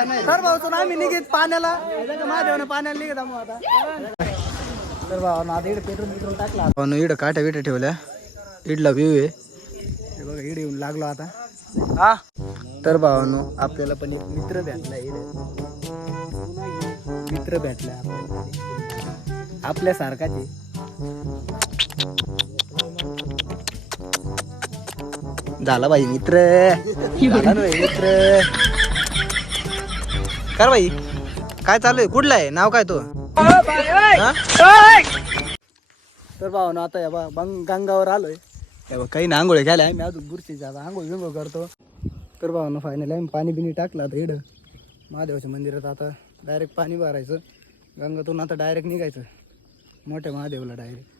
तर भाऊ आम्ही निघित पाण्याला. महादेवानं पाण्याला निघत आम्ही आता. तर भाऊ आता इकडे पेट्रोल पेट्रोल टाकला. भाऊ इकडं काट्या बिट्या ठेवल्या. इडला व्ह्यू आहे. हे बघा इकडे येऊन लागलो आता. हा. तर भावानो आपल्याला पण एक मित्र भेटला इकडे मित्र भेटला आपल्याला. आपल्यासारखाच आहे. झाला बाई मित्र. मित्र. कर बाई. काय चालू आहे कुठला आहे? नाव काय तो? हा? तर भाऊ ना आता या बा बंग गंगावर आलोय. हे बघ, काही ना आंघोळ घ्यायला आम्ही अजून बुरशीच्या आता आंघोळ बिंघोळ करतो. तर भाऊ ना फायनल आम्ही पाणी बिणी टाकलं आता इकडं महादेवाच्या मंदिरात आता डायरेक्ट पाणी भरायचं. गंगातून आता डायरेक्ट निघायचं. मोठ्या महादेवला डायरेक्ट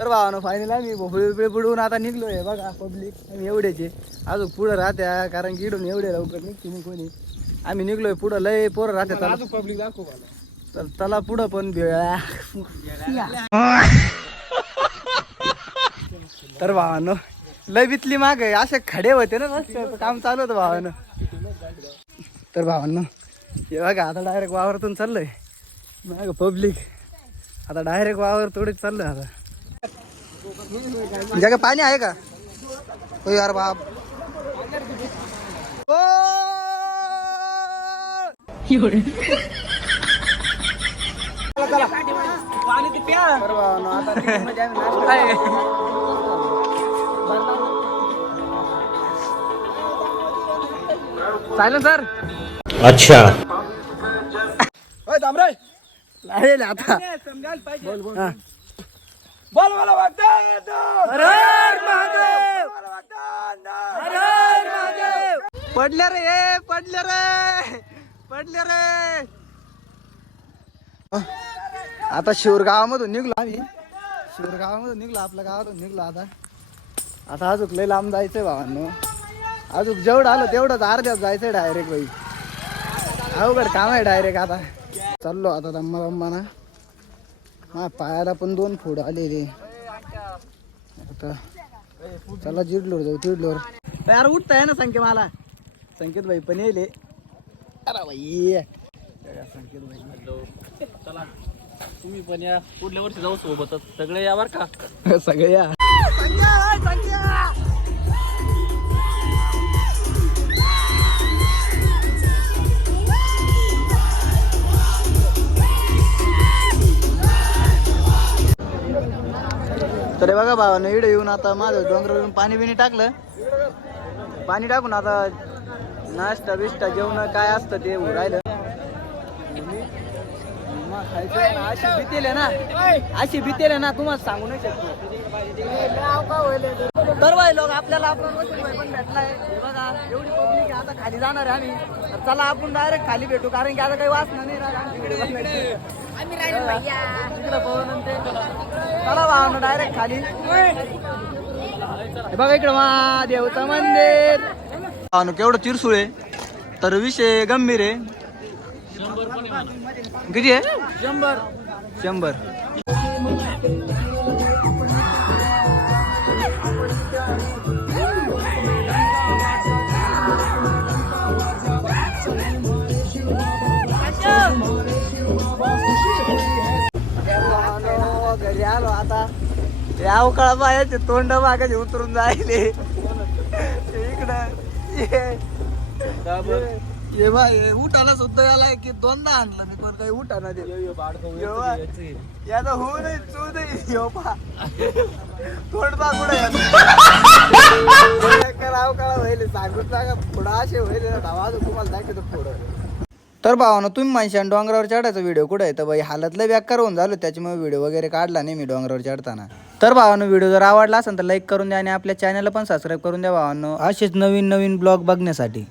तर भावानं फायनल आम्ही भोपळे बिपळे बुडवून आता निघलोय बघा पब्लिक आम्ही एवढेचे. अजून पुढं राहत्या कारण की इडून एवढे लवकर निघते नाही कोणी. आम्ही निघलोय पुढं लय पोरं राहते पब्लिक दाखव तर त्याला पुढं पण भेळा तर भावानं लय बितली माग असे खडे होते ना रस्त्याचं काम चालू होतं भावानं. तर भावांनो हे बघा आता डायरेक्ट वावरातून चाललोय. माग पब्लिक आता डायरेक्ट वावर थोडे चाललोय आता. जगा पाणी आहे का? हो यार बाप. चालेल सर. अच्छा. लागेल आता. बोल बोल. बोल हर महादेव. हर हर महादेव. पडले रे ए, पडले रे पडले रे. आता शिवरगावामधून निघलो आम्ही. शिवरगावामधून निघलो आपल्या गावातून निघलो आता. आता अजून लय लांब जायचंय भावांनो. अजून जेवढं आलं तेवढंच अर्ध्यात जायचंय डायरेक्ट बाई. अवघड काम आहे डायरेक्ट आता. चाललो आता दम्मा दम्माना हा पायाला पण दोन फोड आलेले. आता चला जिडलोर जाऊ जिडलोर यार उठताय ना संकेत मला. संकेत भाई पण येले. अरे भाई. संकेत भाई तुम्ही पण या. पुढल्या वर्षी जाऊ सोबतच. सगळे या बर का? सगळे या. तर बघा भावानं इकडे येऊन आता माझं डोंगरावरून पाणी बिणी टाकलं. पाणी टाकून आता नाश्ता बिष्टा जेवण काय असतं ते राहिलं. अशी भीतील आहे ना अशी भीतील ना तुम्हाला सांगू नाही शकतो. तर लोक आपल्याला आपण पण भेटलाय. बघा एवढी पब्लिक आता खाली जाणार आहे आम्ही. चला आपण डायरेक्ट खाली भेटू कारण की आता काही वाचणार नाही. तिकडे पवन. चला भावना डायरेक्ट खाली. हे बघा इकडं महादेवचं मंदिर. भावना केवढं तिरसुळ आहे? तर विषय गंभीर आहे. किती आहे? शंभर. शंभर. घरी आलो आता. या अवकाळा पायाचे तोंड मागाचे उतरून जायले इकडं ये. बाय ये उठाला सुद्धा याला की दोनदा आणलं मी पण काही उठाना दे याचा होऊ नये चू नये यो पा तोंड पा कुठे अवकाळा व्हायले? सांगून सांगा पुढं असे व्हायले धावा तुम्हाला दाखवतो पुढं. तर भावानं तुम्ही म्हणशान डोंगरावर चढायचा व्हिडिओ कुठं आहे? तर बाई हालतलं बेकार होऊन झालो त्याच्यामुळे व्हिडिओ वगैरे काढला नाही मी डोंगरावर चढताना. तर भावानं व्हिडिओ जर आवडला असेल तर लाईक करून द्या आणि आपल्या चॅनलला पण सबस्क्राईब करून द्या भावानं. असेच नवीन नवीन ब्लॉग बघण्यासाठी.